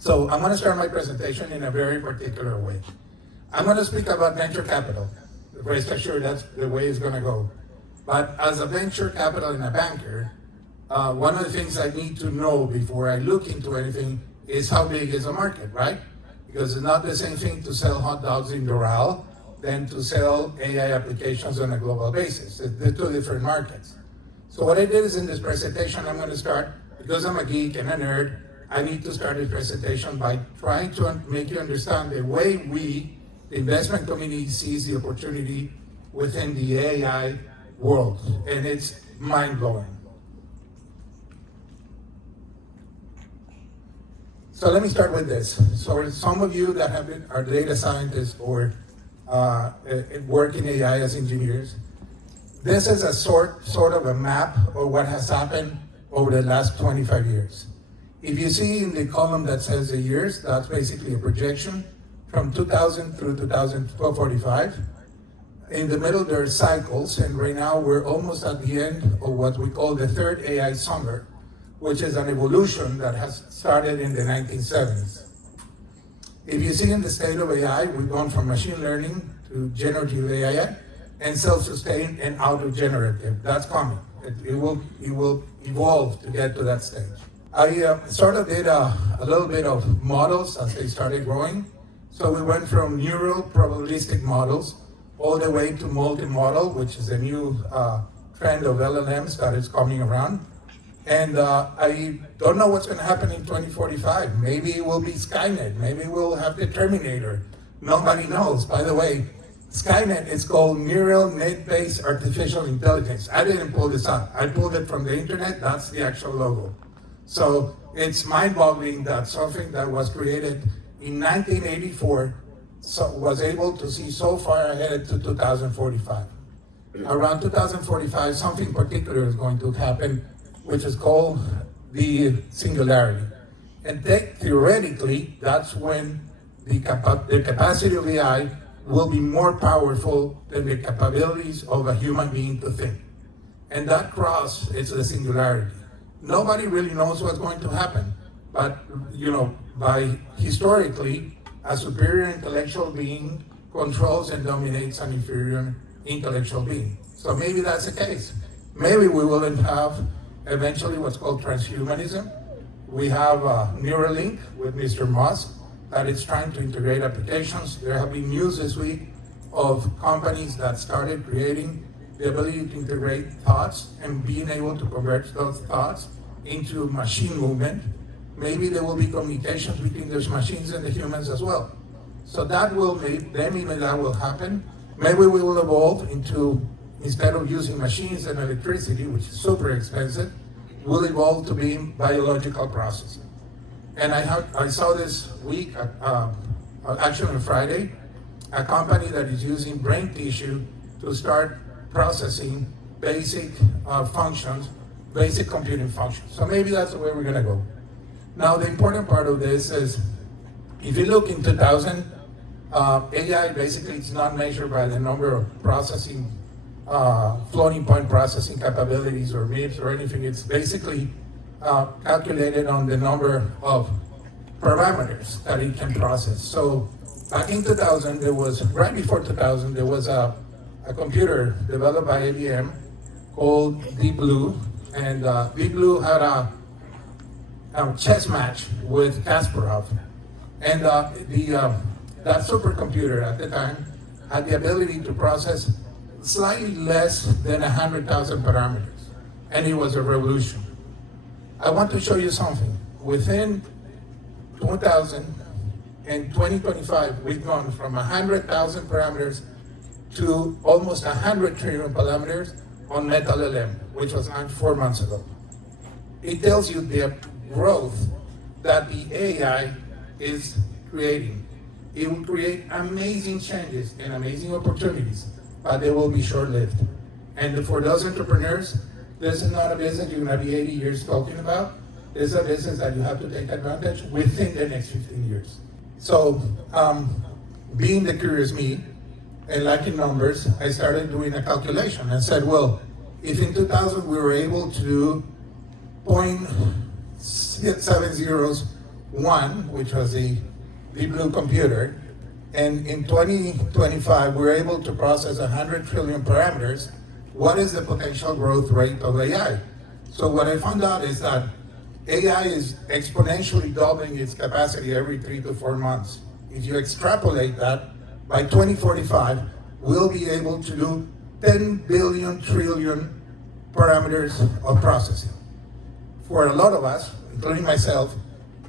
So I'm going to start my presentation in a very particular way. I'm going to speak about venture capital. Rest assured, that's the way it's going to go. But as a venture capital and a banker, one of the things I need to know before I look into anything is how big is the market, right? Because it's not the same thing to sell hot dogs in Doral than to sell AI applications on a global basis. They're two different markets. So what I did is in this presentation, I'm going to start, because I'm a geek and a nerd, I need to start this presentation by trying to make you understand the way we, the investment community, sees the opportunity within the AI world, and it's mind-blowing. So let me start with this. So some of you that are data scientists or work in AI as engineers, this is a sort of a map of what has happened over the last 25 years. If you see in the column that says the years, that's basically a projection from 2000 through 2045. In the middle, there are cycles, and right now we're almost at the end of what we call the third AI summer, which is an evolution that has started in the 1970s. If you see in the state of AI, we've gone from machine learning to generative AI and self-sustained and auto-generative. That's coming. It will evolve to get to that stage. I sort of did a little bit of models as they started growing. So we went from neural probabilistic models all the way to multimodal, which is a new trend of LLMs that is coming around. And I don't know what's going to happen in 2045. Maybe it will be Skynet. Maybe we'll have the Terminator. Nobody knows. By the way, Skynet is called Neural Net-Based Artificial Intelligence. I didn't pull this up. I pulled it from the internet. That's the actual logo. So it's mind-boggling that something that was created in 1984 was able to see so far ahead to 2045. Around 2045, something particular is going to happen, which is called the singularity. And theoretically, that's when the capacity of AI will be more powerful than the capabilities of a human being to think. And that cross is the singularity. Nobody really knows what's going to happen, but by historically, a superior intellectual being controls and dominates an inferior intellectual being. So maybe that's the case. Maybe we will have eventually what's called transhumanism. We have Neuralink with Mr. Musk that is trying to integrate applications. There have been news this week of companies that started creating the ability to integrate thoughts and being able to convert those thoughts into machine movement. Maybe there will be communications between those machines and the humans as well. So that will maybe that will happen. Maybe we will evolve into, instead of using machines and electricity, which is super expensive, will evolve to being biological processing. And I saw this week, actually on Friday, a company that is using brain tissue to start processing basic functions, basic computing functions. So maybe that's the way we're gonna go. Now, the important part of this is, if you look in 2000, AI basically is not measured by the number of processing, floating point processing capabilities or MIPS or anything. It's basically calculated on the number of parameters that it can process. So back in 2000, right before 2000, there was a computer developed by IBM called Deep Blue, and Deep Blue had a chess match with Kasparov. And that supercomputer at the time had the ability to process slightly less than 100,000 parameters. And it was a revolution. I want to show you something. Within 2000 and 2025, we've gone from 100,000 parameters to almost 100 trillion parameters on MetaLLM, which was 4 months ago. It tells you the growth that the AI is creating. It will create amazing changes and amazing opportunities, but they will be short-lived. And for those entrepreneurs, this is not a business you're gonna be 80 years talking about. This is a business that you have to take advantage within the next 15 years. So, being the curious me and liking numbers, I started doing a calculation and said, well, if in 2000 we were able to do 0.7 zeros 1, which was the Deep Blue computer, and in 2025, we're able to process 100 trillion parameters. What is the potential growth rate of AI? So what I found out is that AI is exponentially doubling its capacity every 3 to 4 months. If you extrapolate that, by 2045, we'll be able to do 10 billion trillion parameters of processing. For a lot of us, including myself,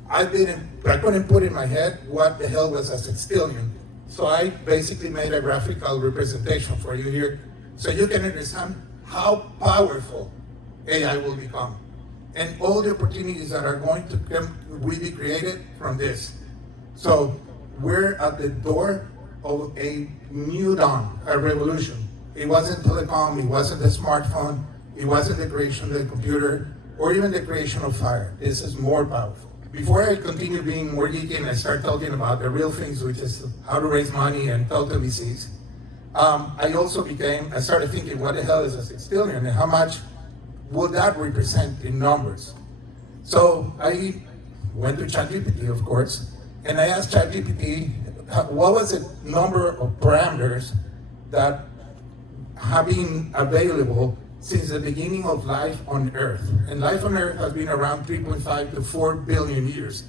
I couldn't put in my head what the hell was a sextillion. So I basically made a graphical representation for you here so you can understand how powerful AI will become and all the opportunities that are going to come will be created from this. So we're at the door of a new dawn, a revolution. It wasn't telecom, it wasn't the smartphone, it wasn't the creation of the computer, or even the creation of fire. This is more powerful. Before I continue being more geeky and I start talking about the real things, which is how to raise money and talk to VCs, I started thinking, what the hell is a sextillion and how much would that represent in numbers? So I went to ChatGPT, of course, and I asked ChatGPT, what was the number of parameters that have been available since the beginning of life on Earth? And life on Earth has been around 3.5 to 4 billion years.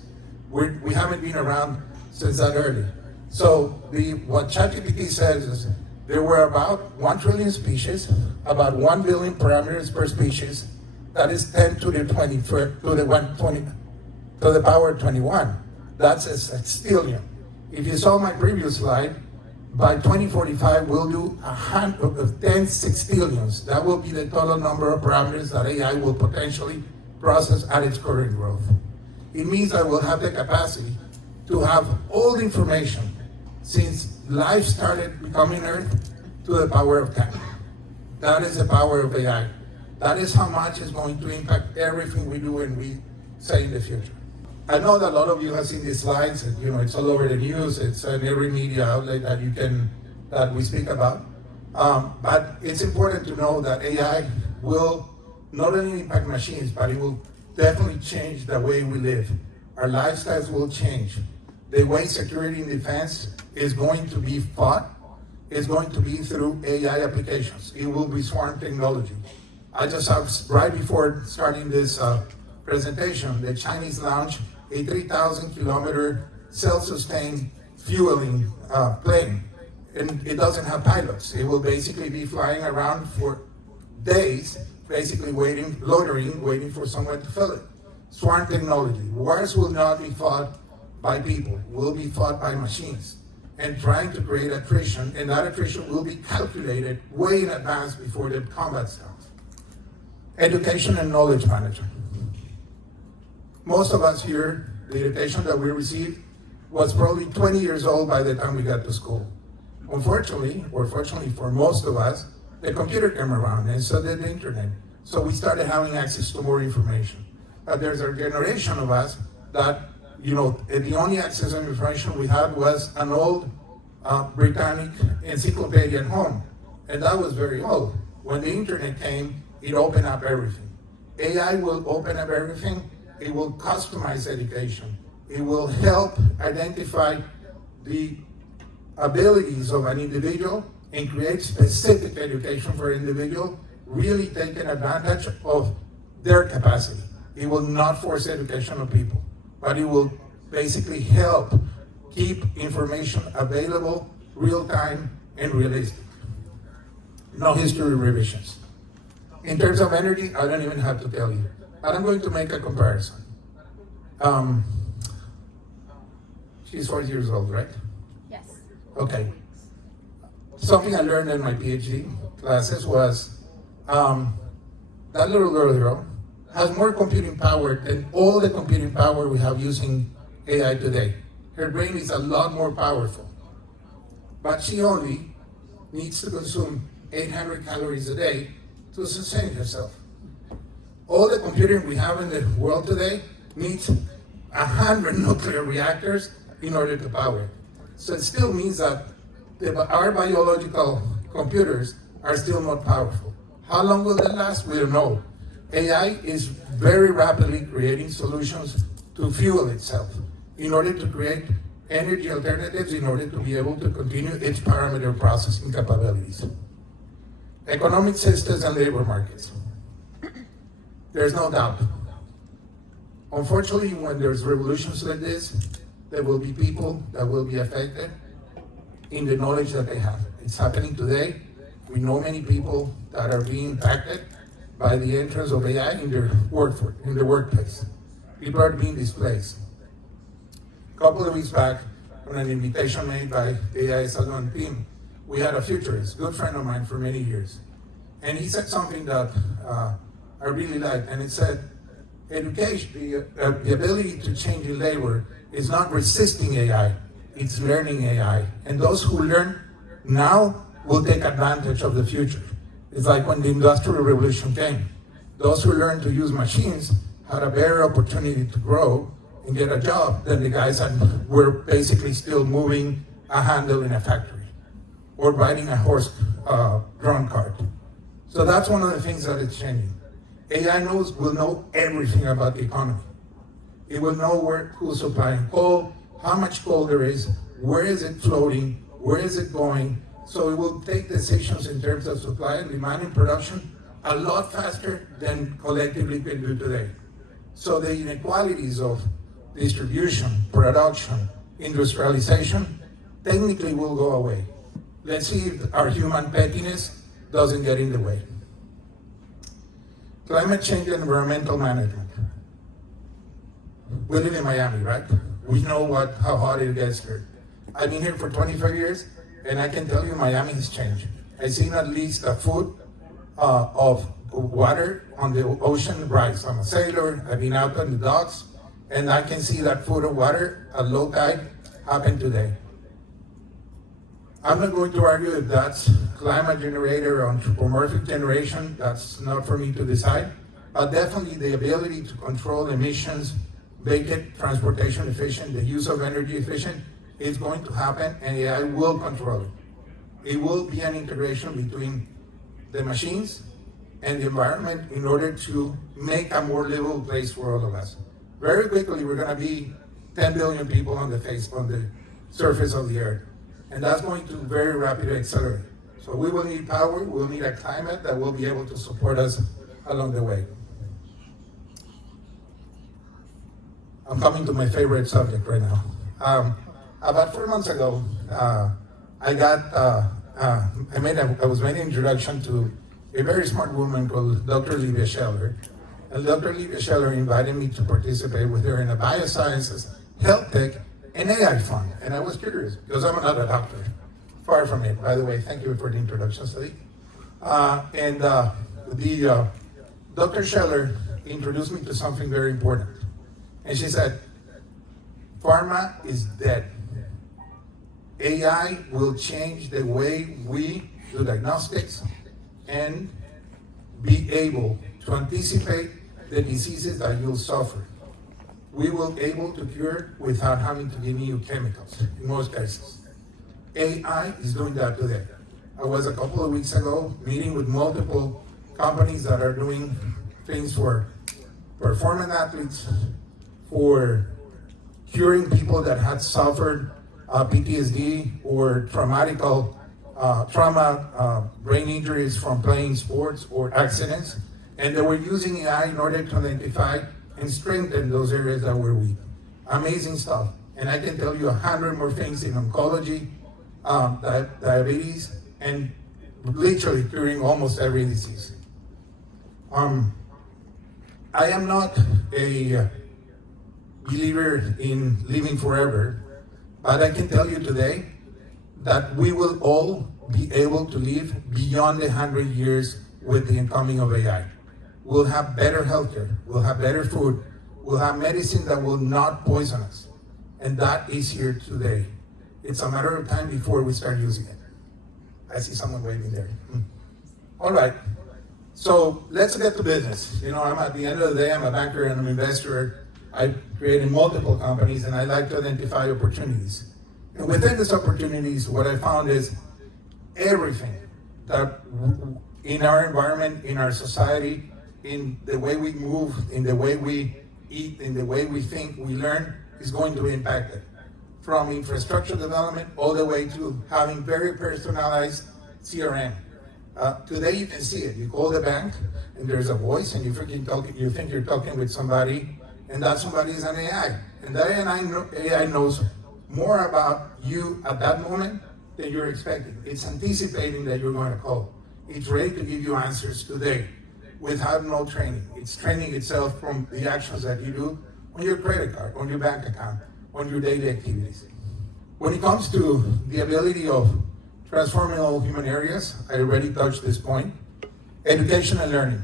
We haven't been around since that early. So what ChatGPT says is there were about 1 trillion species, about 1 billion parameters per species. That is 10 to the 20 to the power of 21. That's a sextillion. If you saw my previous slide, by 2045, we'll do 10 sextillions. That will be the total number of parameters that AI will potentially process at its current growth. It means that we'll have the capacity to have all the information since life started becoming Earth to the power of 10. That is the power of AI. That is how much is going to impact everything we do and we say in the future. I know that a lot of you have seen these slides, and it's all over the news, it's in every media outlet that we speak about. But it's important to know that AI will not only impact machines, but it will definitely change the way we live. Our lifestyles will change. The way security and defense is going to be fought is going to be through AI applications. It will be swarm technology. I just have, right before starting this presentation, the Chinese launched a 3,000 kilometer self-sustained fueling plane. And it doesn't have pilots. It will basically be flying around for days, basically loitering, waiting for someone to fill it. Swarm technology. Wars will not be fought by people, will be fought by machines. And trying to create attrition, and that attrition will be calculated way in advance before the combat starts. Education and knowledge management. Most of us here, the education that we received was probably 20 years old by the time we got to school. Unfortunately, or fortunately for most of us, the computer came around and so did the internet. So we started having access to more information. But there's a generation of us that, the only access to information we had was an old Britannic encyclopedia at home. And that was very old. When the internet came, it opened up everything. AI will open up everything. It will customize education. It will help identify the abilities of an individual and create specific education for an individual, really taking advantage of their capacity. It will not force education on people, but it will basically help keep information available, real-time, and realistic. No history revisions. In terms of energy, I don't even have to tell you, but I'm going to make a comparison. She's 40 years old, right? Yes. Okay. Something I learned in my PhD classes was that little girl has more computing power than all the computing power we have using AI today. Her brain is a lot more powerful, but she only needs to consume 800 calories a day to sustain herself. All the computing we have in the world today needs 100 nuclear reactors in order to power it. So it still means that our biological computers are still not powerful. How long will that last? We don't know. AI is very rapidly creating solutions to fuel itself. in order to create energy alternatives in order to be able to continue its parameter processing capabilities. Economic systems and labor markets. There's no doubt. Unfortunately, when there's revolutions like this, there will be people that will be affected in the knowledge that they have. It's happening today. We know many people that are being impacted by the entrance of AI in their workforce, in their workplace. People are being displaced. A couple of weeks back, on an invitation made by the AI Salon team, we had a futurist, good friend of mine for many years. And he said something that I really liked, and it said, education, the ability to change in labor is not resisting AI, it's learning AI. And those who learn now will take advantage of the future. It's like when the Industrial Revolution came. Those who learned to use machines had a better opportunity to grow and get a job than the guys that were basically still moving a handle in a factory or riding a horse-drawn cart. So that's one of the things that is changing. AI will know everything about the economy. It will know who's supplying coal, how much coal there is, where is it floating, where is it going. So it will take decisions in terms of supply and demand and production a lot faster than collectively we can do today. So the inequalities of distribution, production, industrialization, technically will go away. Let's see if our human pettiness doesn't get in the way. Climate change and environmental management. We live in Miami, right? We know how hot it gets here. I've been here for 25 years, and I can tell you Miami has changed. I've seen at least a foot of water on the ocean rise. I'm a sailor, I've been out on the docks, and I can see that foot of water at low tide happen today. I'm not going to argue if that's climate generator or anthropomorphic generation. That's not for me to decide. But definitely the ability to control emissions, make it transportation efficient, the use of energy efficient, is going to happen, and AI will control it. It will be an integration between the machines and the environment in order to make a more livable place for all of us. Very quickly, we're going to be 10 billion people on the surface of the earth. And that's going to very rapidly accelerate. So we will need power, we'll need a climate that will be able to support us along the way. I'm coming to my favorite subject right now. About 4 months ago, I was made an introduction to a very smart woman called Dr. Livia Scheller. And Dr. Livia Scheller invited me to participate with her in a biosciences, health tech, an AI fund, and I was curious because I'm not a doctor, far from it. By the way, thank you for the introduction, Sadiq. Dr. Scheller introduced me to something very important, and she said, "Pharma is dead. AI will change the way we do diagnostics and be able to anticipate the diseases that you'll suffer. We will be able to cure without having to give you chemicals, in most cases. AI is doing that today." I was a couple of weeks ago meeting with multiple companies that are doing things for performance athletes, for curing people that had suffered PTSD or trauma, brain injuries from playing sports or accidents. And they were using AI in order to identify and strengthen those areas that were weak. Amazing stuff. And I can tell you 100 more things in oncology, diabetes, and literally curing almost every disease. I am not a believer in living forever, but I can tell you today that we will all be able to live beyond the 100 years with the incoming of AI. We'll have better healthcare, we'll have better food, we'll have medicine that will not poison us. And that is here today. It's a matter of time before we start using it. I see someone waving there. All right, so let's get to business. I'm at the end of the day, I'm a banker and I'm an investor. I've created multiple companies and I like to identify opportunities. And within these opportunities, what I found is everything that in our environment, in our society, in the way we move, in the way we eat, in the way we think, we learn, is going to be impacted, from infrastructure development all the way to having very personalized CRM. Today you can see it. You call the bank and there's a voice and you think you're talking with somebody, and that somebody is an AI. And that AI knows more about you at that moment than you're expecting. It's anticipating that you're going to call. It's ready to give you answers today without no training. It's training itself from the actions that you do on your credit card, on your bank account, on your daily activities. When it comes to the ability of transforming all human areas, I already touched this point. Education and learning,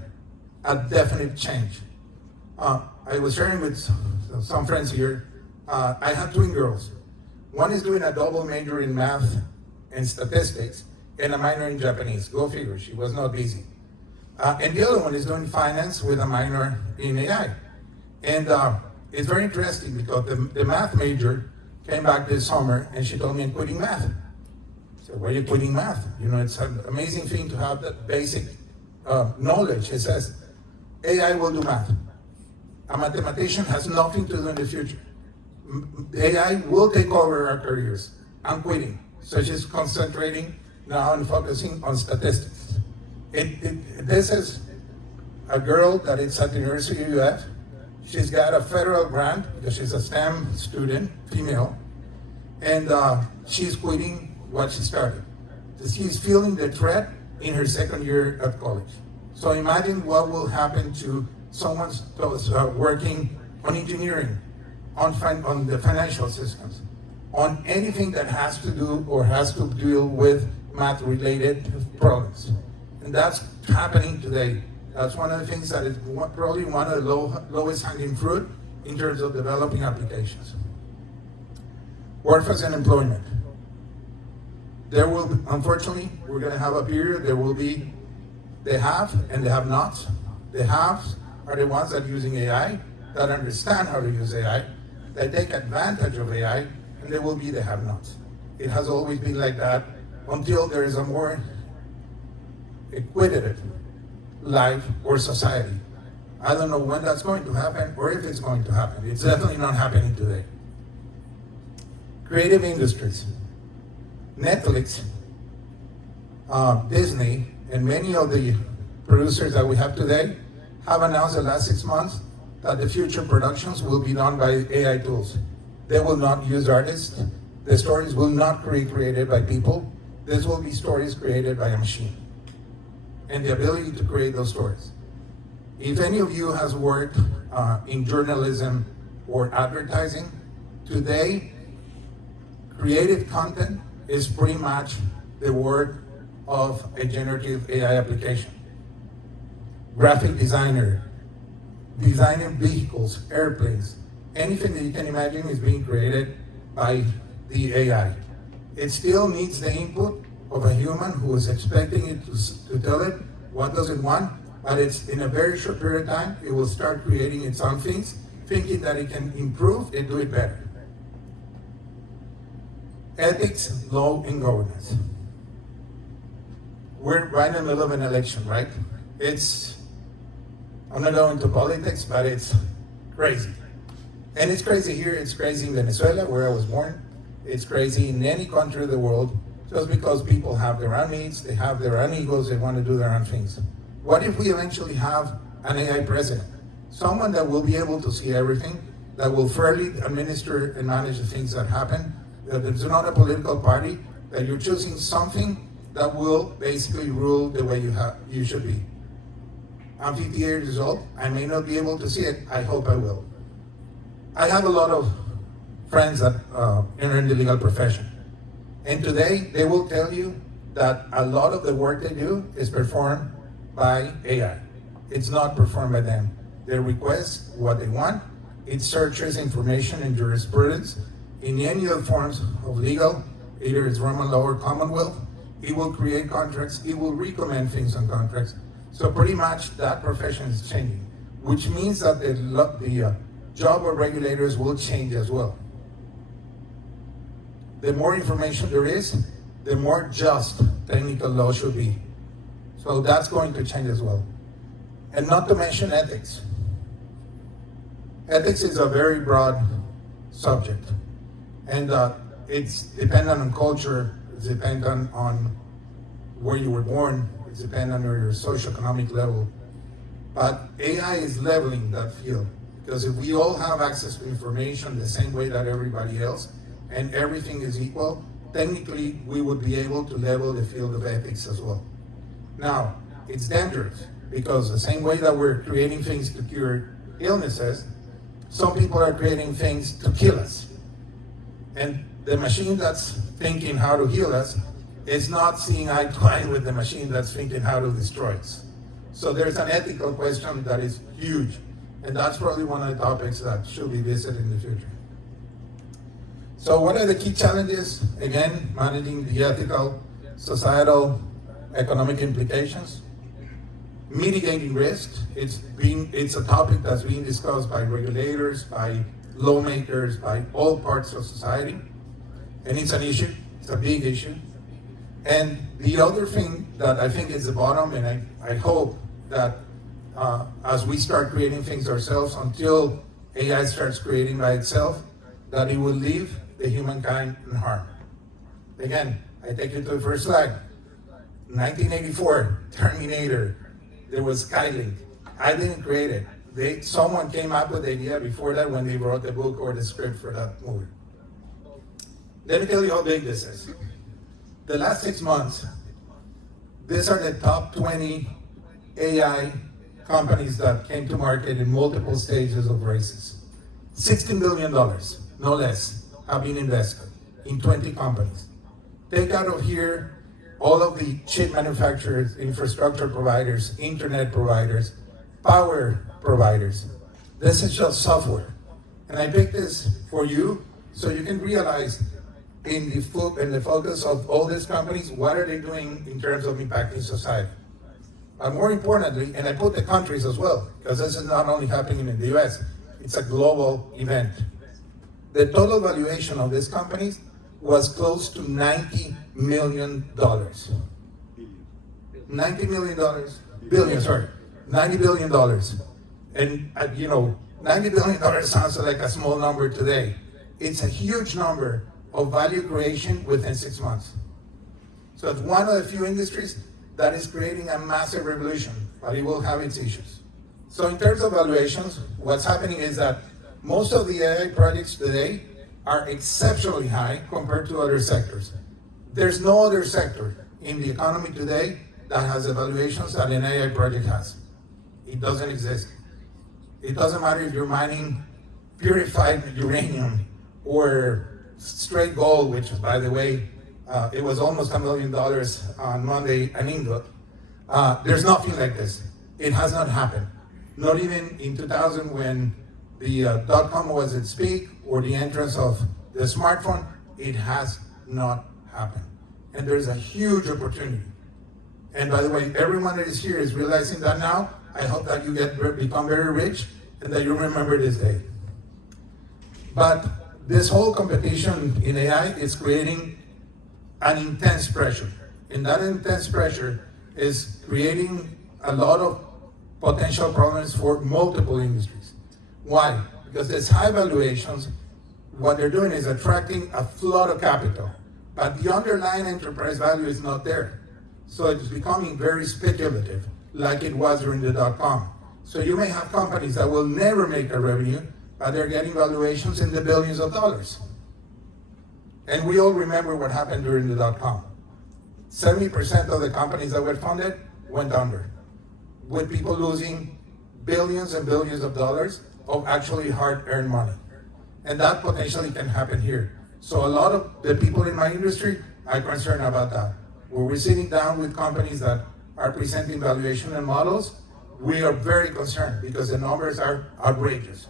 a definite change. I was sharing with some friends here, I have twin girls. One is doing a double major in math and statistics and a minor in Japanese. Go figure, she was not busy. And the other one is doing finance with a minor in AI. And it's very interesting because the math major came back this summer and she told me, I'm quitting math. I said, why are you quitting math? You know, it's an amazing thing to have that basic knowledge. It says, AI will do math. A mathematician has nothing to do in the future. AI will take over our careers. I'm quitting. So she's concentrating now and focusing on statistics. This is a girl that is at the University of UF. She's got a federal grant because she's a STEM student, female, and she's quitting what she started. She's feeling the threat in her second year at college. So imagine what will happen to someone who's working on engineering, on the financial systems, on anything that has to do or has to deal with math-related problems. And that's happening today. That's one of the things that is probably one of the lowest hanging fruit in terms of developing applications. Workforce and employment. There will, unfortunately, we're going to have a period, there will be the have and the have-nots. The haves are the ones that are using AI, that understand how to use AI, that take advantage of AI, and there will be the have-nots. It has always been like that until there is a more equitable life or society. I don't know when that's going to happen or if it's going to happen. It's definitely not happening today. Creative industries. Netflix, Disney, and many of the producers that we have today have announced the last 6 months that the future productions will be done by AI tools. They will not use artists. The stories will not be created by people. This will be stories created by a machine. And the ability to create those stories. If any of you has worked in journalism or advertising, today, creative content is pretty much the work of a generative AI application. Graphic designer, designing vehicles, airplanes, anything that you can imagine is being created by the AI. It still needs the input of a human who is expecting it to tell it what does it want, but it's in a very short period of time, it will start creating its own things, thinking that it can improve and do it better. Ethics, law, and governance. We're right in the middle of an election, right? I'm not going into politics, but it's crazy. And it's crazy here, it's crazy in Venezuela, where I was born. It's crazy in any country of the world, just because people have their own needs, they have their own egos, they want to do their own things. What if we eventually have an AI president? Someone that will be able to see everything, that will fairly administer and manage the things that happen, that there's not a political party, that you're choosing something that will basically rule the way you should be. I'm 58 years old, I may not be able to see it, I hope I will. I have a lot of friends that enter in the legal profession. And today, they will tell you that a lot of the work they do is performed by AI. It's not performed by them. They request what they want. It searches information in jurisprudence, in any of the forms of legal, either it's Roman law or Commonwealth. It will create contracts. It will recommend things on contracts. So pretty much that profession is changing, which means that the job of regulators will change as well. The more information there is, the more just technical law should be. So that's going to change as well. And not to mention ethics. Ethics is a very broad subject. And it's dependent on culture, it's dependent on where you were born, it's dependent on your socioeconomic level. But AI is leveling that field, because if we all have access to information the same way that everybody else, and everything is equal, technically we would be able to level the field of ethics as well. Now, it's dangerous, because the same way that we're creating things to cure illnesses, some people are creating things to kill us. And the machine that's thinking how to heal us is not seeing eye to eye with the machine that's thinking how to destroy us. So there's an ethical question that is huge, and that's probably one of the topics that should be visited in the future. So what are the key challenges? Again, managing the ethical, societal, economic implications. Mitigating risk, it's a topic that's being discussed by regulators, by lawmakers, by all parts of society, and it's an issue, it's a big issue. And the other thing that I think is the bottom, and I hope that as we start creating things ourselves, until AI starts creating by itself, that it will leave the humankind in harm. Again, I take you to the first slide. 1984, Terminator. There was Skylink. I didn't create it. Someone came up with the idea before that when they wrote the book or the script for that movie. Let me tell you how big this is. The last 6 months, these are the top 20 AI companies that came to market in multiple stages of races. $16 billion, no less, have been invested in 20 companies. Take out of here all of the chip manufacturers, infrastructure providers, internet providers, power providers. This is just software. And I picked this for you so you can realize in the focus of all these companies, what are they doing in terms of impacting society? But more importantly, and I put the countries as well, because this is not only happening in the US, it's a global event. The total valuation of these companies was close to $90 million. $90 million, billion, sorry, $90 billion. And $90 billion sounds like a small number today. It's a huge number of value creation within 6 months. So it's one of the few industries that is creating a massive revolution, but it will have its issues. So in terms of valuations, what's happening is that most of the AI projects today are exceptionally high compared to other sectors. There's no other sector in the economy today that has the valuations that an AI project has. It doesn't exist. It doesn't matter if you're mining purified uranium or straight gold, which, by the way, it was almost $1 million on Monday, an ingot. There's nothing like this. It has not happened. Not even in 2000 when the dot-com was its peak, or the entrance of the smartphone. It has not happened. And there's a huge opportunity. And by the way, everyone that is here is realizing that now. I hope that you become very rich and that you remember this day. But this whole competition in AI is creating an intense pressure. And that intense pressure is creating a lot of potential problems for multiple industries. Why? Because there's high valuations. What they're doing is attracting a flood of capital, but the underlying enterprise value is not there. So it's becoming very speculative, like it was during the dot-com. So you may have companies that will never make a revenue, but they're getting valuations in the billions of dollars. And we all remember what happened during the dot-com. 70% of the companies that were funded went under, with people losing billions and billions of dollars of actually hard-earned money. And that potentially can happen here. So a lot of the people in my industry are concerned about that. When we're sitting down with companies that are presenting valuation and models, we are very concerned because the numbers are outrageous.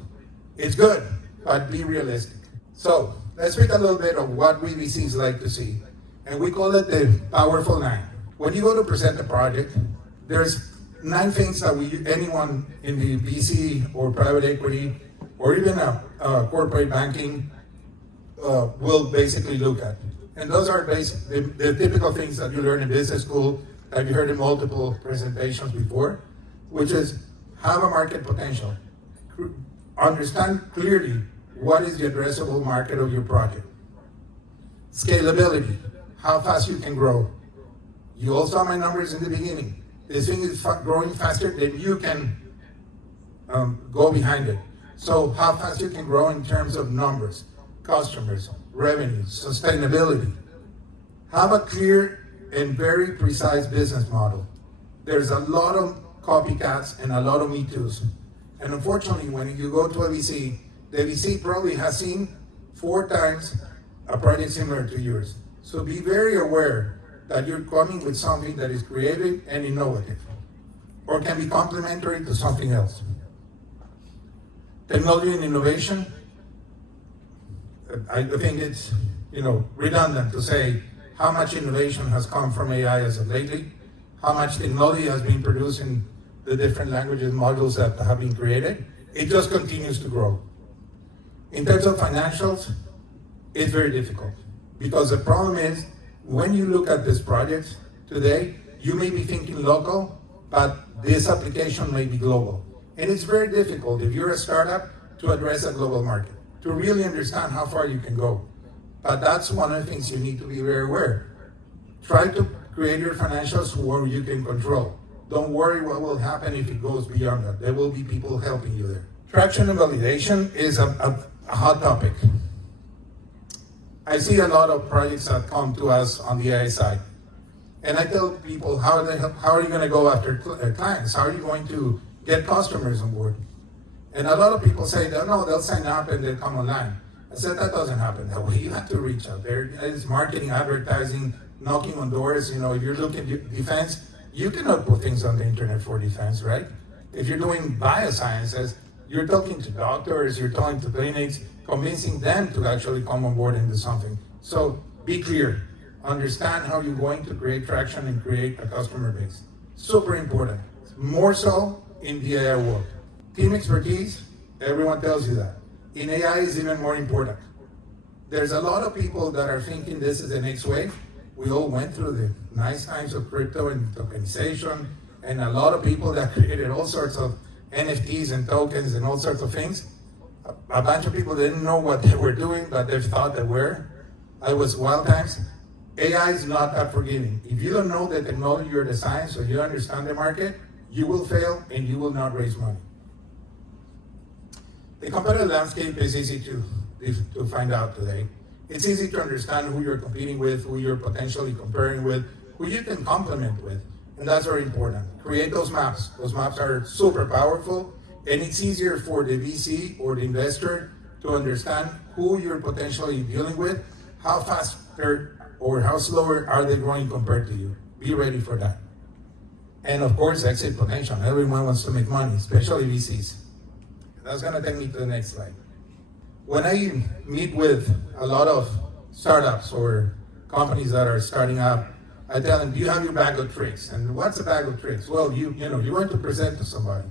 It's good, but be realistic. So let's speak a little bit of what we VCs like to see. And we call it the powerful 9. When you go to present a project, there's 9 things that anyone in the VC or private equity or even a corporate banking will basically look at. And those are the typical things that you learn in business school, that you heard in multiple presentations before, which is have a market potential. Understand clearly what is the addressable market of your project? Scalability, how fast you can grow. You all saw my numbers in the beginning. This thing is growing faster than you can go behind it. So how fast you can grow in terms of numbers, customers, revenues, sustainability. Have a clear and very precise business model. There's a lot of copycats and a lot of Me Too's. And unfortunately, when you go to a VC, the VC probably has seen 4 times a project similar to yours. So be very aware that you're coming with something that is creative and innovative, or can be complementary to something else. Technology and innovation, I think it's redundant to say how much innovation has come from AI as of lately, how much technology has been produced in the different languages modules that have been created. It just continues to grow. In terms of financials, it's very difficult, because the problem is, when you look at these projects today, you may be thinking local, but this application may be global. And it's very difficult, if you're a startup, to address a global market, to really understand how far you can go. But that's one of the things you need to be very aware. Try to create your financials where you can control. Don't worry what will happen if it goes beyond that. There will be people helping you there. Traction and validation is a hot topic. I see a lot of projects that come to us on the AI side. And I tell people, how are you going to go after clients? How are you going to get customers on board? And a lot of people say, no, they'll sign up and they'll come online. I said, that doesn't happen that way. You have to reach out. There is marketing, advertising, knocking on doors. If you're looking at defense, you cannot put things on the internet for defense, right? If you're doing biosciences, you're talking to doctors, you're talking to clinics, convincing them to actually come on board and do something. So be clear. Understand how you're going to create traction and create a customer base. Super important. More so in the AI world. Team expertise, everyone tells you that. In AI is even more important. There's a lot of people that are thinking this is the next wave. We all went through the nice times of crypto and tokenization, and a lot of people that created all sorts of NFTs and tokens and all sorts of things. A bunch of people didn't know what they were doing, but they thought they were. It was wild times. AI is not that forgiving. If you don't know the technology or the science, or you understand the market, you will fail and you will not raise money. The competitive landscape is easy to find out today. It's easy to understand who you're competing with, who you're potentially comparing with, who you can complement with, and that's very important. Create those maps. Those maps are super powerful, and it's easier for the VC or the investor to understand who you're potentially dealing with, how faster or how slower are they growing compared to you. Be ready for that. And of course, exit potential. Everyone wants to make money, especially VCs. That's gonna take me to the next slide. When I meet with a lot of startups or companies that are starting up, I tell them, do you have your bag of tricks? And what's a bag of tricks? Well, you want to present to somebody.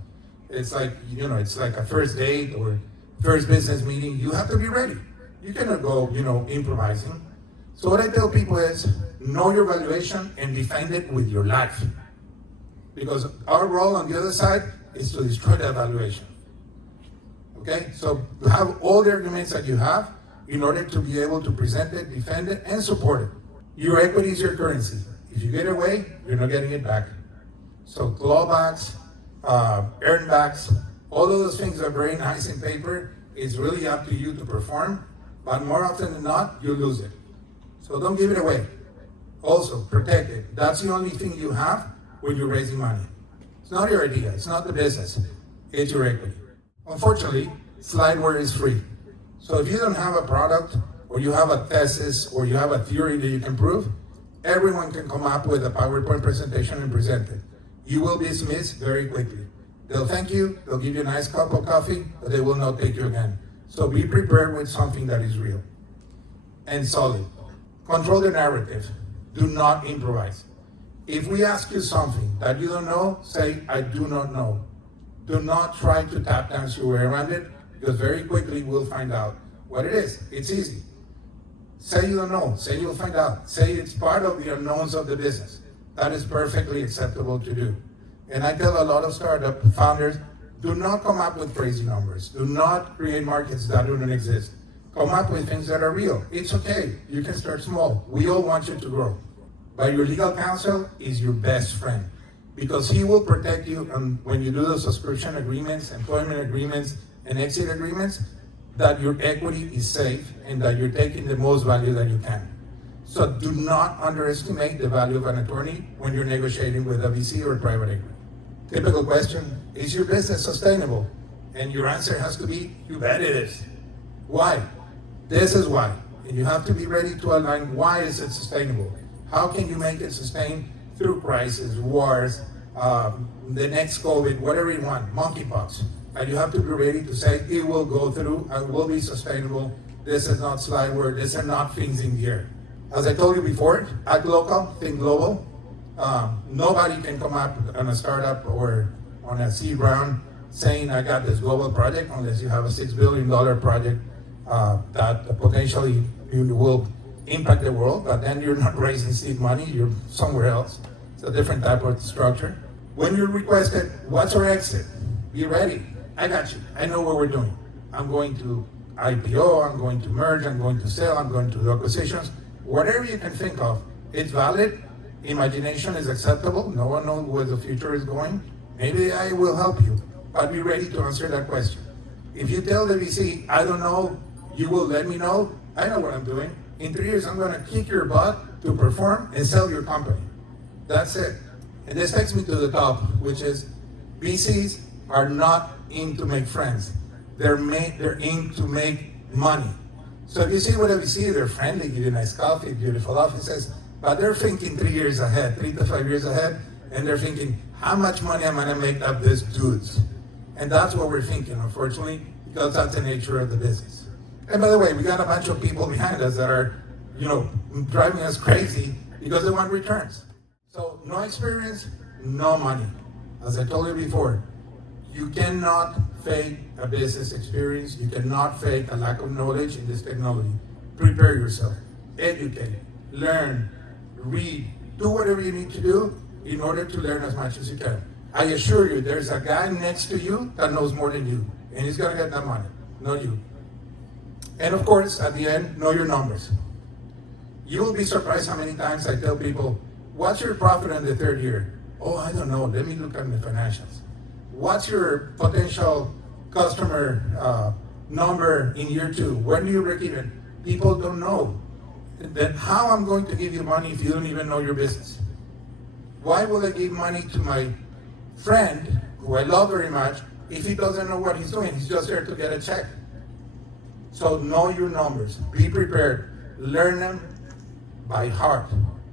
It's like, it's like a first date or first business meeting. You have to be ready. You cannot go, improvising. So what I tell people is, know your valuation and defend it with your life. Because our role on the other side is to destroy that valuation. Okay, so you have all the arguments that you have in order to be able to present it, defend it, and support it. Your equity is your currency. If you get away, you're not getting it back. So clawbacks, earnbacks, all of those things are very nice in paper. It's really up to you to perform, but more often than not, you lose it. So don't give it away. Also, protect it. That's the only thing you have when you're raising money. It's not your idea, it's not the business, it's your equity. Unfortunately, slideware is free. So if you don't have a product, or you have a thesis, or you have a theory that you can prove, everyone can come up with a PowerPoint presentation and present it. You will be dismissed very quickly. They'll thank you, they'll give you a nice cup of coffee, but they will not take you again. So be prepared with something that is real and solid. Control the narrative. Do not improvise. If we ask you something that you don't know, say, I do not know. Do not try to tap dance your way around it, because very quickly we'll find out what it is. It's easy. Say you don't know. Say you'll find out. Say it's part of the unknowns of the business. That is perfectly acceptable to do. And I tell a lot of startup founders, Do not come up with crazy numbers. Do not create markets that don't exist. Come up with things that are real. It's okay. You can start small. We all want you to grow. But your legal counsel is your best friend because he will protect you when you do the subscription agreements, employment agreements, and exit agreements, that your equity is safe and that you're taking the most value that you can. So do not underestimate the value of an attorney when you're negotiating with a VC or private equity. Typical question, is your business sustainable? And your answer has to be, you bet it is. Why? This is why. And you have to be ready to align why is it sustainable. How can you make it sustain through crisis, wars, the next COVID, whatever you want, monkeypox. And you have to be ready to say it will go through, it will be sustainable. This is not slideware, these are not things in the air. As I told you before, act local, think global. Nobody can come up on a startup or on a seed round saying I got this global project unless you have a $6 billion project that potentially will impact the world, but then you're not raising seed money, you're somewhere else. It's a different type of structure. When you're requested, what's our exit? Be ready. I got you. I know what we're doing. I'm going to IPO, I'm going to merge, I'm going to sell, I'm going to do acquisitions. Whatever you can think of, it's valid. Imagination is acceptable. No one knows where the future is going. Maybe I will help you, but be ready to answer that question. If you tell the VC, I don't know, you will let me know, I know what I'm doing. In 3 years, I'm going to kick your butt to perform and sell your company. That's it. And this takes me to the top, which is VCs are not in to make friends. They're in to make money. So if you see what a VC, they're friendly, give you nice coffee, beautiful offices, but they're thinking 3 years ahead, 3 to 5 years ahead, and they're thinking, how much money am I going to make of these dudes? And that's what we're thinking, unfortunately, because that's the nature of the business. And by the way, we got a bunch of people behind us that are, driving us crazy because they want returns. So no experience, no money. As I told you before, you cannot fake a business experience. You cannot fake a lack of knowledge in this technology. Prepare yourself, educate, learn, read, do whatever you need to do in order to learn as much as you can. I assure you, there's a guy next to you that knows more than you, and he's gonna get that money, not you. And of course, at the end, know your numbers. You will be surprised how many times I tell people, what's your profit in the third year? Oh, I don't know, let me look at the financials. What's your potential customer number in year 2? When do you break even? People don't know. Then how I'm going to give you money if you don't even know your business? Why will I give money to my friend, who I love very much, if he doesn't know what he's doing? He's just there to get a check. So know your numbers, be prepared, learn them by heart.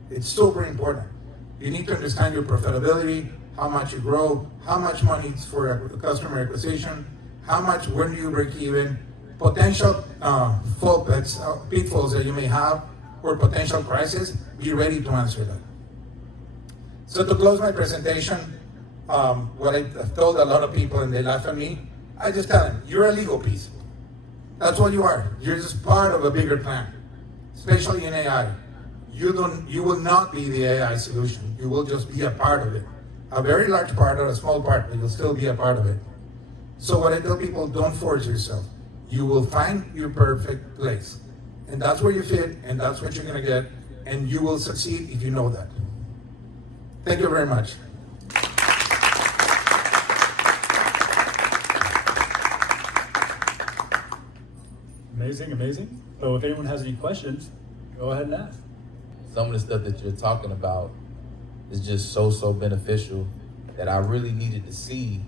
It's super important. You need to understand your profitability, how much you grow, how much money is for a customer acquisition, how much, when do you break even, potential pitfalls that you may have, or potential crisis, be ready to answer that. So to close my presentation, what I've told a lot of people and they laugh at me, I just tell them, you're a legal piece. That's what you are. You're just part of a bigger plan, especially in AI. You will not be the AI solution. You will just be a part of it. A very large part or a small part, but you'll still be a part of it. So what I tell people, don't force yourself. You will find your perfect place. And that's where you fit, and that's what you're gonna get, and you will succeed if you know that. Thank you very much. Amazing, amazing. So if anyone has any questions, go ahead and ask. Some of the stuff that you're talking about is just so beneficial that I really needed to see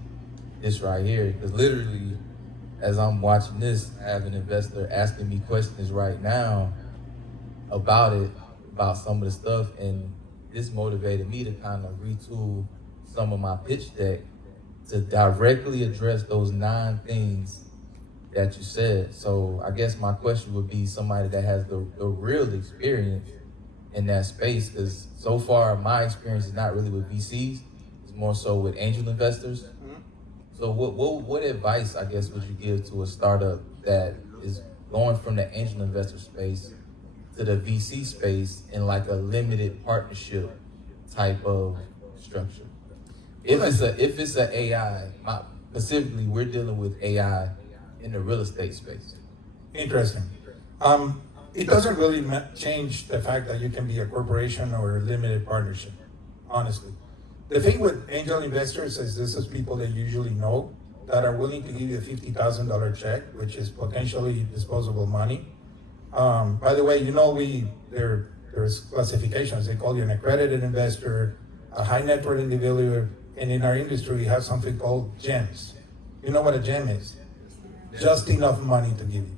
this right here. Because literally, as I'm watching this, I have an investor asking me questions right now about it, about some of the stuff, and this motivated me to kind of retool some of my pitch deck to directly address those 9 things that you said. So I guess my question would be somebody that has the real experience in that space, because so far my experience is not really with VCs, it's more so with angel investors. So what advice, I guess, would you give to a startup that is going from the angel investor space to the VC space in like a limited partnership type of structure? If it's a AI, specifically, we're dealing with AI in the real estate space. Interesting. It doesn't really change the fact that you can be a corporation or a limited partnership, honestly. The thing with angel investors is this is people that you usually know that are willing to give you a $50,000 check, which is potentially disposable money. By the way, there's classifications. They call you an accredited investor, a high net worth individual, and in our industry, we have something called gems. You know what a gem is? Just enough money to give you.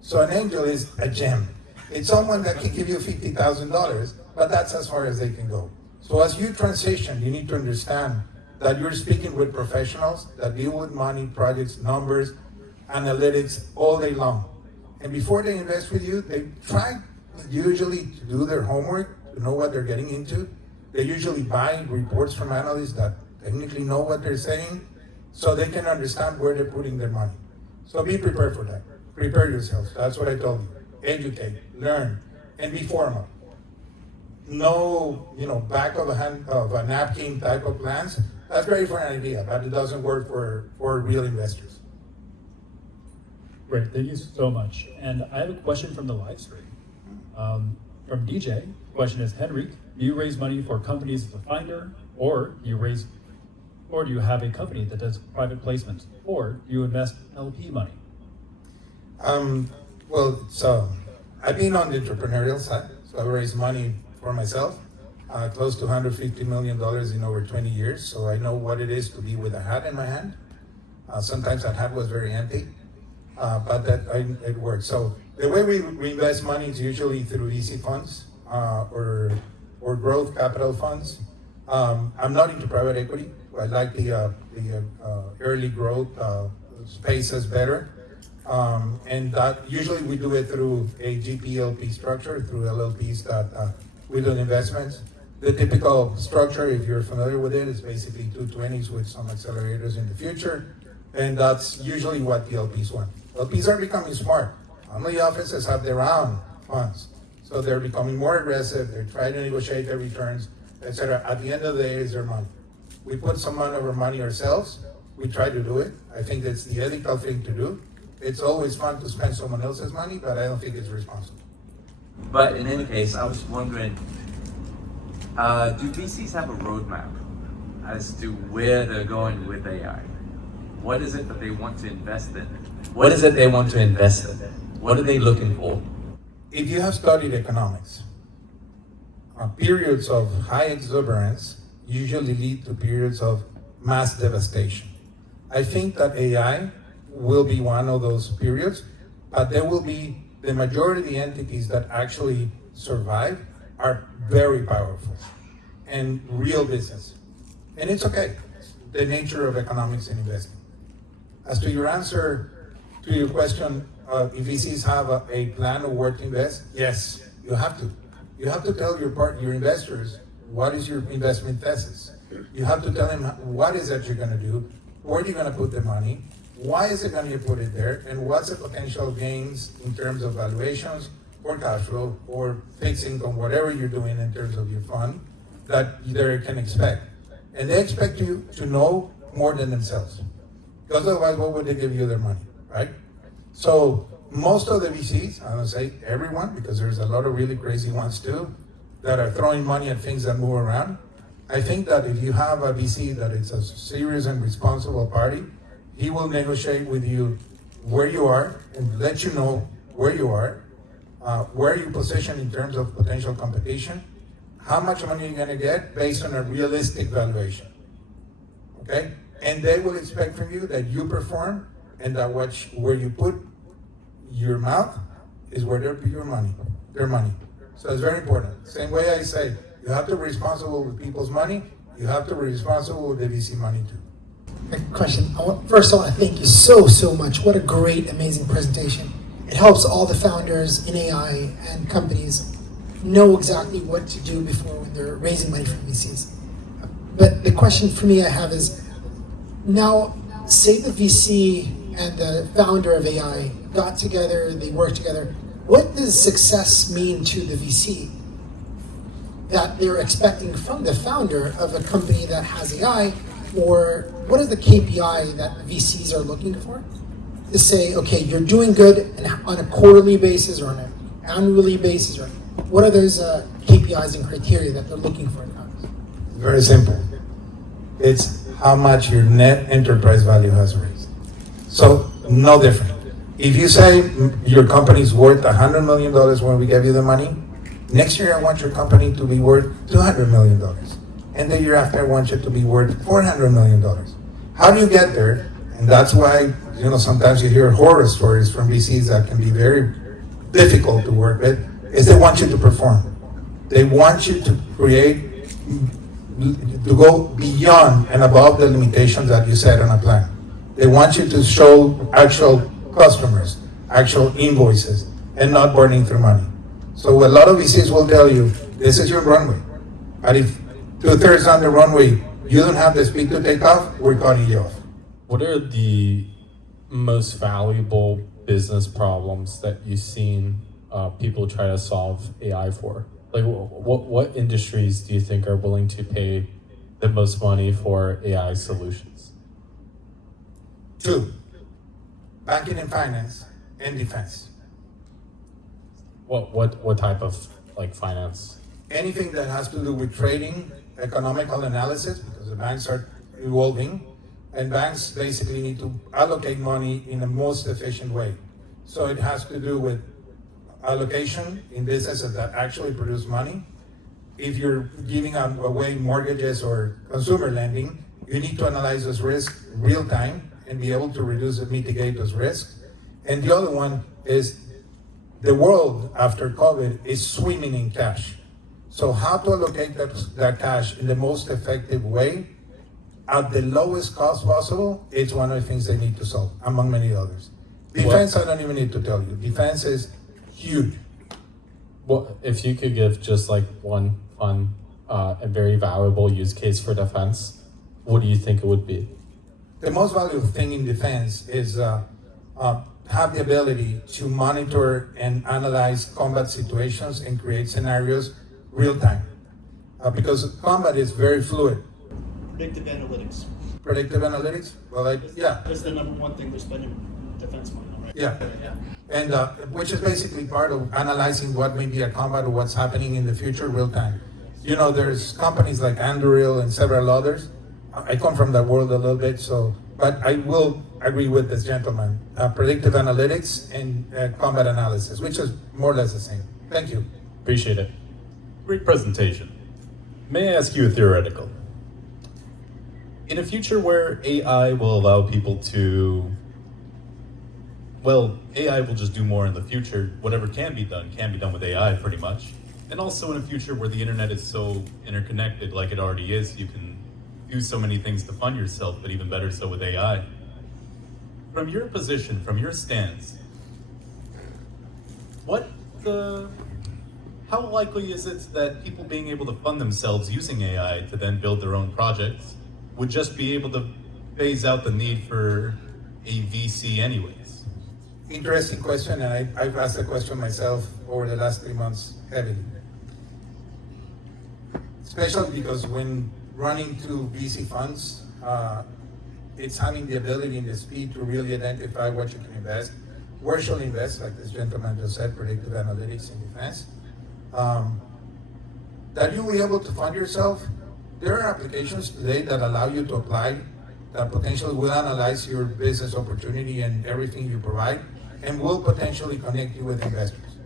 So an angel is a gem. It's someone that can give you $50,000, but that's as far as they can go. So as you transition, you need to understand that you're speaking with professionals that deal with money, projects, numbers, analytics all day long. And before they invest with you, they try usually to do their homework, to know what they're getting into. They usually buy reports from analysts that technically know what they're saying, so they can understand where they're putting their money. So be prepared for that. Prepare yourselves. That's what I told you. Educate, learn, and be formal. No, back of a napkin type of plans. That's great for an idea, but it doesn't work for real investors. Great, thank you so much. And I have a question from the live stream. From DJ, the question is, Henryk, do you raise money for companies as a finder, or do you have a company that does private placements, or do you invest LP money? I've been on the entrepreneurial side, so I raise money for myself, close to $150 million in over 20 years. So I know what it is to be with a hat in my hand. Sometimes that hat was very empty, but it works. So the way we invest money is usually through VC funds or growth capital funds. I'm not into private equity. I like the early growth spaces better. And that usually we do it through a GP-LP structure, through LLPs that we do investments. The typical structure, if you're familiar with it, is basically 220s with some accelerators in the future. And that's usually what the LPs want. LPs are becoming smart. Family offices have their own funds. So they're becoming more aggressive. They're trying to negotiate their returns, etc. At the end of the day, it's their money. We put some of our money ourselves. We try to do it. I think that's the ethical thing to do. It's always fun to spend someone else's money, but I don't think it's responsible. But in any case, I was wondering, do VCs have a roadmap as to where they're going with AI? What is it that they want to invest in? What is it they want to invest in? What are they looking for? If you have studied economics, periods of high exuberance usually lead to periods of mass devastation. I think that AI will be one of those periods, but there will be the majority of the entities that actually survive are very powerful and real business. And it's okay. It's the nature of economics and investing. As to your answer to your question, if VCs have a plan of where to invest, yes, you have to. You have to tell your investors what is your investment thesis. You have to tell them what is that you're going to do, where are you going to put the money, why is it going to put it there, and what's the potential gains in terms of valuations or cash flow or fixed income, whatever you're doing in terms of your fund that they can expect. And they expect you to know more than themselves. Because otherwise, what would they give you their money, right? So most of the VCs, I don't say everyone, because there's a lot of really crazy ones too, that are throwing money at things that move around. I think that if you have a VC that is a serious and responsible party, he will negotiate with you where you are and let you know where you are, where you position in terms of potential competition, how much money you're gonna get based on a realistic valuation, okay? And they will expect from you that you perform and that where you put your mouth is where they put your money, their money. So it's very important. Same way I say, you have to be responsible with people's money, you have to be responsible with the VC money too. Great question. First, I want to thank you so much. What a great, amazing presentation. It helps all the founders in AI and companies know exactly what to do before when they're raising money from VCs. But the question for me I have is, now say the VC and the founder of AI got together, they worked together. What does success mean to the VC that they're expecting from the founder of a company that has AI or what are the KPI that the VCs are looking for to say, okay, you're doing good and on a quarterly basis or on an annually basis, or what are those KPIs and criteria that they're looking for? Very simple. It's how much your net enterprise value has raised. So no different. If you say your company's worth $100 million when we gave you the money, next year I want your company to be worth $200 million. And the year after I want you to be worth $400 million. How do you get there? And that's why, sometimes you hear horror stories from VCs that can be very difficult to work with, is they want you to perform. They want you to to go beyond and above the limitations that you set on a plan. They want you to show actual customers, actual invoices, and not burning through money. So a lot of VCs will tell you, this is your runway. But if 2/3 on the runway, you don't have the speed to take off, we're cutting you off. What are the most valuable business problems that you've seen people try to solve AI for? Like, what industries do you think are willing to pay the most money for AI solutions? 2, banking and finance and defense. What type of finance? Anything that has to do with trading, economical analysis, because the banks are evolving, and banks basically need to allocate money in the most efficient way. So it has to do with allocation in businesses that actually produce money. If you're giving away mortgages or consumer lending, you need to analyze those risks real time and be able to reduce and mitigate those risks. And the other one is the world after COVID is swimming in cash. So how to allocate that cash in the most effective way at the lowest cost possible, it's one of the things they need to solve, among many others. Defense, I don't even need to tell you. Defense is huge. Well, if you could give just one fun and very valuable use case for defense, what do you think it would be? The most valuable thing in defense is have the ability to monitor and analyze combat situations and create scenarios real time. Because combat is very fluid. Predictive analytics. Predictive analytics? Well, yeah. That's the number one thing they're spending defense money on, right? Yeah. And which is basically part of analyzing what may be a combat or what's happening in the future real time. There's companies like Anduril and several others. I come from that world a little bit, but I will agree with this gentleman. Predictive analytics and combat analysis, which is more or less the same. Thank you. Appreciate it. Great presentation. May I ask you a theoretical? In a future where AI will allow people to, AI will just do more in the future. Whatever can be done with AI pretty much. And also in a future where the internet is so interconnected like it already is, you can do so many things to fund yourself, but even better so with AI. From your position, from your stance, how likely is it that people being able to fund themselves using AI to then build their own projects would just be able to phase out the need for a VC anyways? Interesting question, and I've asked the question myself over the last 3 months heavily. Especially because when running to VC funds, it's having the ability and the speed to really identify what you can invest, where you'll invest, like this gentleman just said, predictive analytics and defense. That you'll be able to fund yourself. There are applications today that allow you to apply that potentially will analyze your business opportunity and everything you provide and will potentially connect you with investors.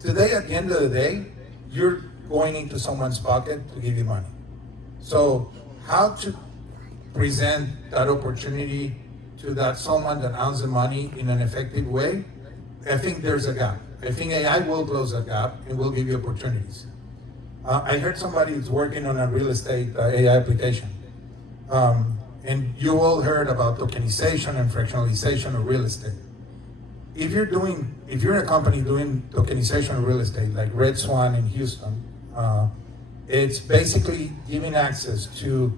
Today, at the end of the day, you're going into someone's pocket to give you money. So how to present that opportunity to that someone that owns the money in an effective way, I think there's a gap. I think AI will close that gap and will give you opportunities. I heard somebody is working on a real estate AI application. And you all heard about tokenization and fractionalization of real estate. If you're a company doing tokenization of real estate, like Red Swan in Houston, it's basically giving access to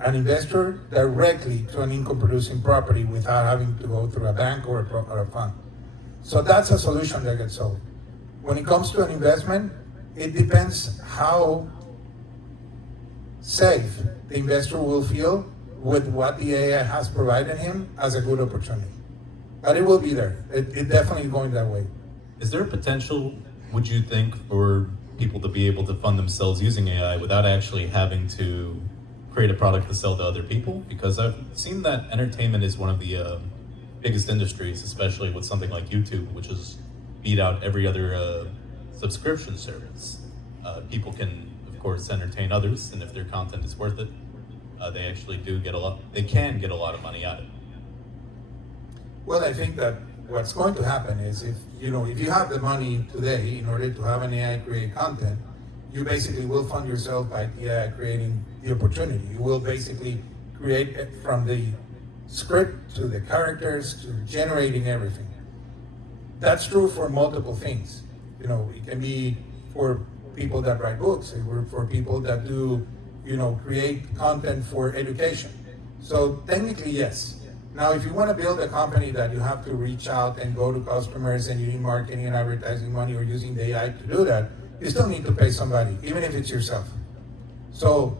an investor directly to an income-producing property without having to go through a bank or a fund. So that's a solution that gets solved. When it comes to an investment, it depends how safe the investor will feel with what the AI has provided him as a good opportunity. But it will be there. It definitely going that way. Is there a potential, would you think, for people to be able to fund themselves using AI without actually having to create a product to sell to other people? Because I've seen that entertainment is one of the biggest industries, especially with something like YouTube, which has beat out every other subscription service. People can, of course, entertain others, and if their content is worth it, they actually do get a lot. They can get a lot of money out of it. Well, I think that what's going to happen is if you have the money today in order to have an AI create content, you basically will fund yourself by the AI creating the opportunity. You will basically create it from the script to the characters to generating everything. That's true for multiple things. It can be for people that write books, or for people that do, create content for education. So technically, yes. Now, if you want to build a company that you have to reach out and go to customers and you need marketing and advertising money or using the AI to do that, you still need to pay somebody, even if it's yourself. So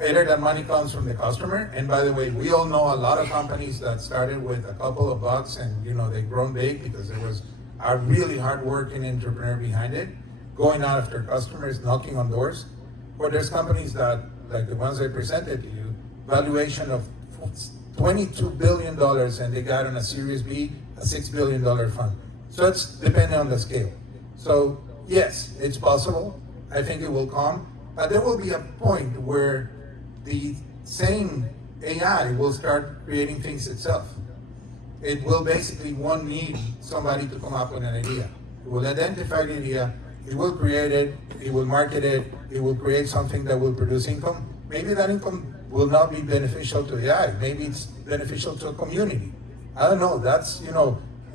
either that money comes from the customer, and by the way, we all know a lot of companies that started with a couple of bucks and they've grown big because there was a really hard-working entrepreneur behind it, going out after customers, knocking on doors. Or there's companies that, like the ones I presented to you, valuation of $22 billion, and they got on a Series B, a $6 billion fund. So it's depending on the scale. So yes, it's possible. I think it will come, but there will be a point where the same AI will start creating things itself. It will basically won't need somebody to come up with an idea. It will identify the idea, it will create it, it will market it, it will create something that will produce income. Maybe that income will not be beneficial to AI. Maybe it's beneficial to a community. I don't know. That's,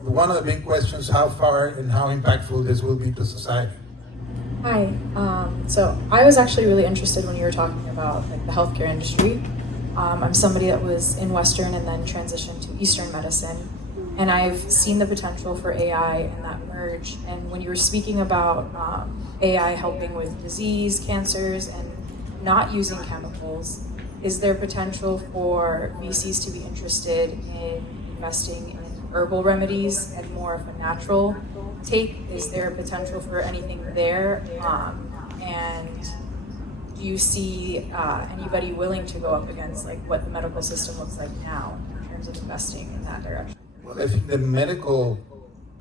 one of the big questions, how far and how impactful this will be to society. Hi. So I was actually really interested when you were talking about the healthcare industry. I'm somebody that was in Western and then transitioned to Eastern medicine. And I've seen the potential for AI and that merge. And when you were speaking about AI helping with disease, cancers, and not using chemicals, is there potential for VCs to be interested in investing in herbal remedies and more of a natural take? Is there potential for anything there? And do you see anybody willing to go up against what the medical system looks like now in terms of investing in that direction? Well, I think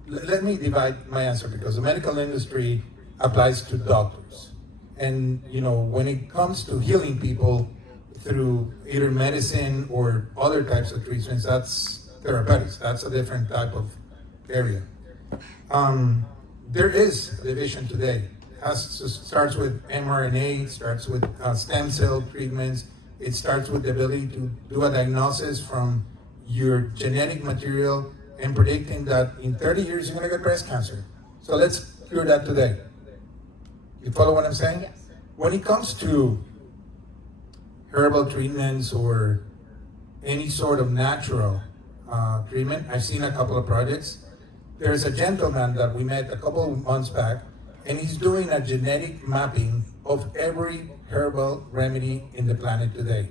let me divide my answer, because the medical industry applies to doctors. And when it comes to healing people through either medicine or other types of treatments, that's therapeutics. That's a different type of area. There is a division today. It starts with mRNA, it starts with stem cell treatments. It starts with the ability to do a diagnosis from your genetic material and predicting that in 30 years you're going to get breast cancer. So let's cure that today. You follow what I'm saying? Yes. When it comes to herbal treatments or any sort of natural treatment, I've seen a couple of projects. There's a gentleman that we met a couple of months back, and he's doing a genetic mapping of every herbal remedy in the planet today.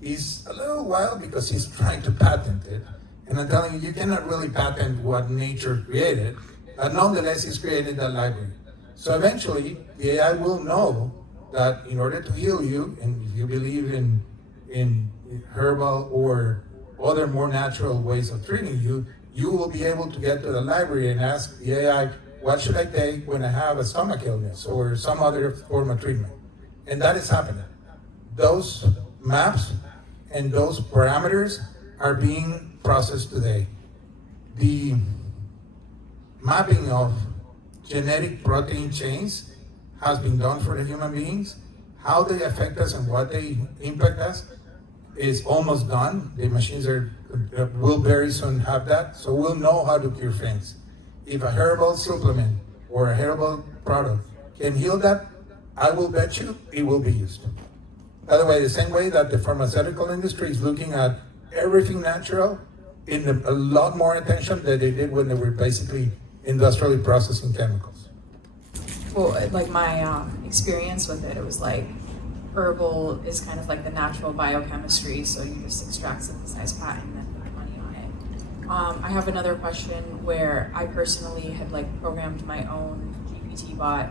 He's a little wild because he's trying to patent it. And I'm telling you cannot really patent what nature created, but nonetheless, he's created that library. So eventually, the AI will know that in order to heal you, and if you believe in herbal or other more natural ways of treating you, you will be able to get to the library and ask the AI, what should I take when I have a stomach illness or some other form of treatment? And that is happening. Those maps and those parameters are being processed today. The mapping of genetic protein chains has been done for the human beings. How they affect us and what they impact us is almost done. The machines will very soon have that, so we'll know how to cure things. If a herbal supplement or a herbal product can heal that, I will bet you it will be used. By the way, the same way that the pharmaceutical industry is looking at everything natural in a lot more attention than they did when they were basically industrially processing chemicals. Well, my experience with it, it was herbal is kind of like the natural biochemistry, so you just extract, synthesize, patent, and then put money on it. I have another question where I personally had like programmed my own GPT bot.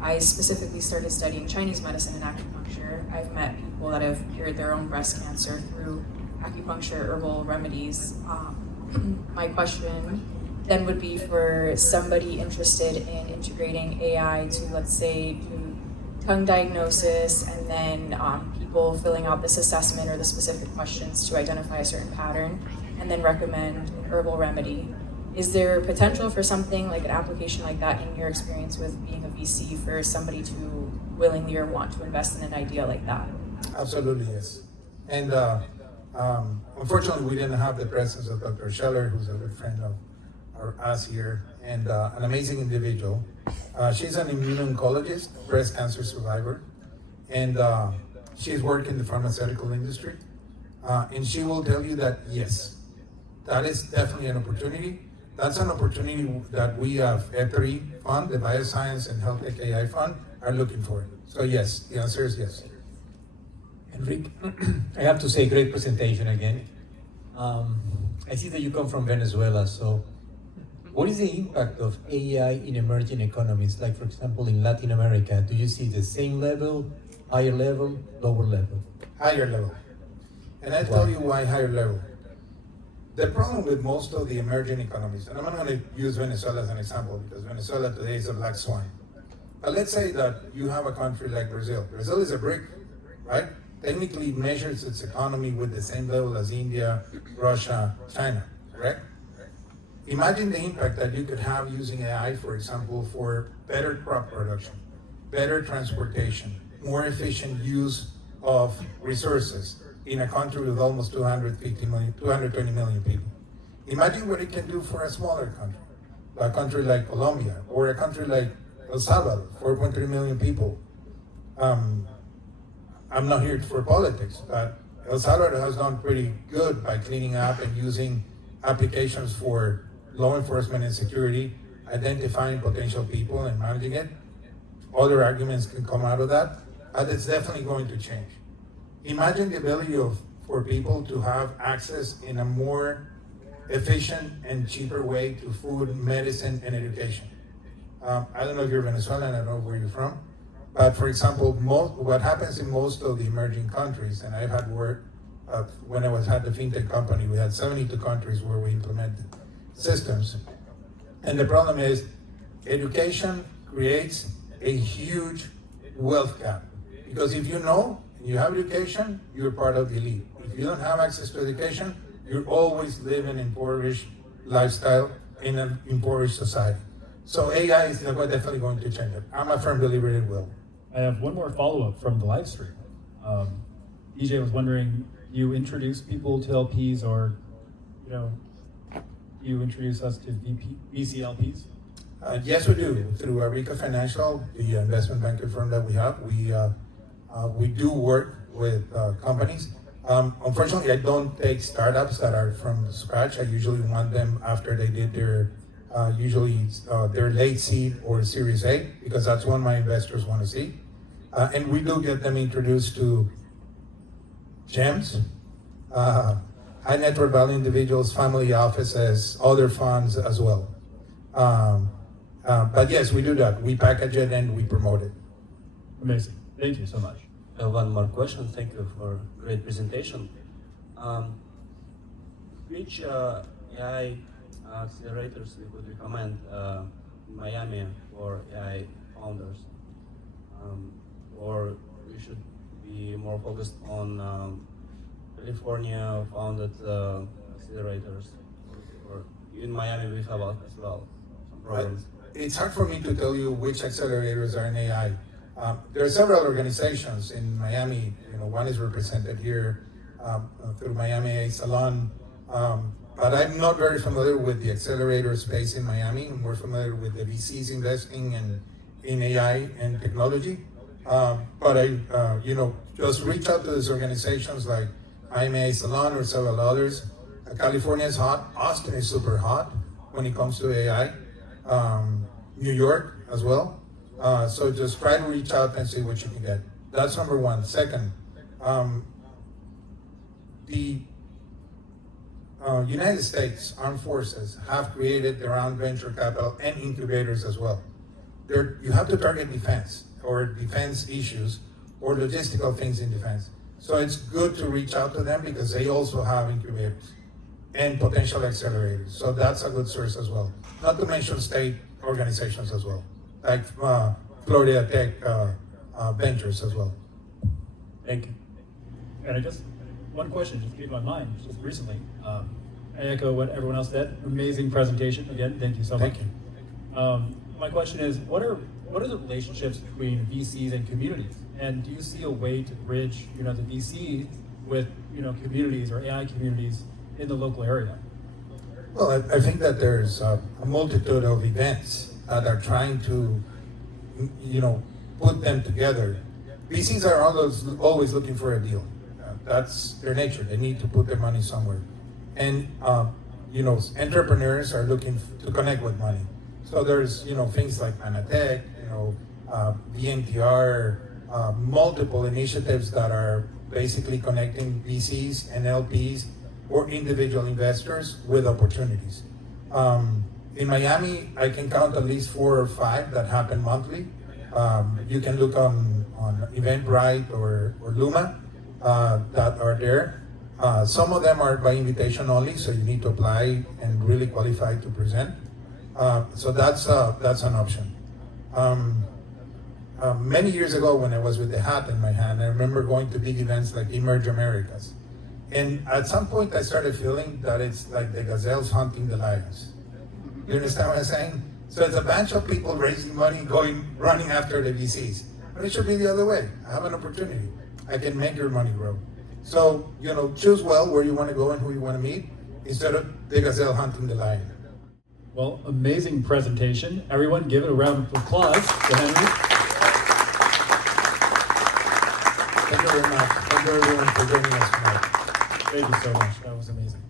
I specifically started studying Chinese medicine and acupuncture. I've met people that have cured their own breast cancer through acupuncture herbal remedies. My question then would be for somebody interested in integrating AI to, let's say, do tongue diagnosis and then people filling out this assessment or the specific questions to identify a certain pattern and then recommend an herbal remedy. Is there potential for something like an application like that in your experience with being a VC for somebody to willingly or want to invest in an idea like that? Absolutely, yes. And unfortunately, we didn't have the presence of Dr. Scheller, who's a good friend of us here, and an amazing individual. She's an immuno-oncologist, breast cancer survivor, and she's worked in the pharmaceutical industry. And she will tell you that, yes, that is definitely an opportunity. That's an opportunity that we have F3 Fund, the Bioscience and Health Tech AI Fund, are looking for. So yes, the answer is yes. Henryk, I have to say, great presentation again. I see that you come from Venezuela, so what is the impact of AI in emerging economies? Like, for example, in Latin America, do you see the same level, higher level, lower level? Higher level. And I'll tell you why higher level. The problem with most of the emerging economies, and I'm not going to use Venezuela as an example because Venezuela today is a black swan. But let's say that you have a country like Brazil. Brazil is a brick, right? Technically measures its economy with the same level as India, Russia, China, correct? Imagine the impact that you could have using AI, for example, for better crop production, better transportation, more efficient use of resources in a country with almost 220 million people. Imagine what it can do for a smaller country, a country like Colombia, or a country like El Salvador, 4.3 million people. I'm not here for politics, but El Salvador has done pretty good by cleaning up and using applications for law enforcement and security, identifying potential people and managing it. Other arguments can come out of that, but it's definitely going to change. Imagine the ability for people to have access in a more efficient and cheaper way to food, medicine, and education. I don't know if you're Venezuelan, I don't know where you're from, but for example, what happens in most of the emerging countries, and I've had work, when I had the fintech company, we had 72 countries where we implemented systems. And the problem is education creates a huge wealth gap. Because if you know, you have education, you're part of the elite. If you don't have access to education, you're always living an impoverished lifestyle in an impoverished society. So AI is definitely going to change it. I'm a firm believer it will. I have one more follow-up from the live stream. DJ was wondering, you introduce people to LPs, or you introduce us to VC LPs? Yes, we do. Through Arica Financial, the investment banking firm that we have, we do work with companies. Unfortunately, I don't take startups that are from scratch. I usually want them after they did their their late seed or Series A, because that's what my investors want to see. And we do get them introduced to gems, high net worth value individuals, family offices, other funds as well. But yes, we do that. We package it and we promote it. Amazing. Thank you so much. One more question. Thank you for a great presentation. Which AI accelerators you would recommend in Miami for AI founders? Or we should be more focused on California founded accelerators? Or in Miami we have as well some programs. It's hard for me to tell you which accelerators are in AI. There are several organizations in Miami. One is represented here through Miami AI Salon, but I'm not very familiar with the accelerator space in Miami. I'm more familiar with the VCs investing in AI and technology. But I, just reach out to these organizations like Miami AI Salon or several others. California is hot. Austin is super hot when it comes to AI. New York as well. So just try to reach out and see what you can get. That's number one. Second, the United States Armed Forces have created their own venture capital and incubators as well. You have to target defense or defense issues or logistical things in defense. So it's good to reach out to them because they also have incubators and potential accelerators. So that's a good source as well. Not to mention state organizations as well, like Florida Tech Ventures as well. Thank you. And I just, one question just came to my mind just recently. I echo what everyone else said. Amazing presentation. Again, thank you so much. Thank you. My question is, what are the relationships between VCs and communities? And do you see a way to bridge, the VCs with, communities or AI communities in the local area? Well, I think that there's a multitude of events that are trying to, put them together. VCs are always looking for a deal. That's their nature. They need to put their money somewhere. And, entrepreneurs are looking to connect with money. So there's, things like Manatech, VNTR, multiple initiatives that are basically connecting VCs and LPs or individual investors with opportunities. In Miami, I can count at least 4 or 5 that happen monthly. You can look on Eventbrite or Luma that are there. Some of them are by invitation only, so you need to apply and really qualify to present. So that's an option. Many years ago, when I was with the hat in my hand, I remember going to big events like Emerge Americas. And at some point, I started feeling that it's like the gazelles hunting the lions. You understand what I'm saying? So it's a bunch of people raising money, running after the VCs. But it should be the other way. I have an opportunity. I can make your money grow. So, choose well where you want to go and who you want to meet, instead of the gazelle hunting the lion. Well, amazing presentation. Everyone give it a round of applause to Henry. Thank you very much. Thank you everyone for joining us tonight. Thank you so much. That was amazing.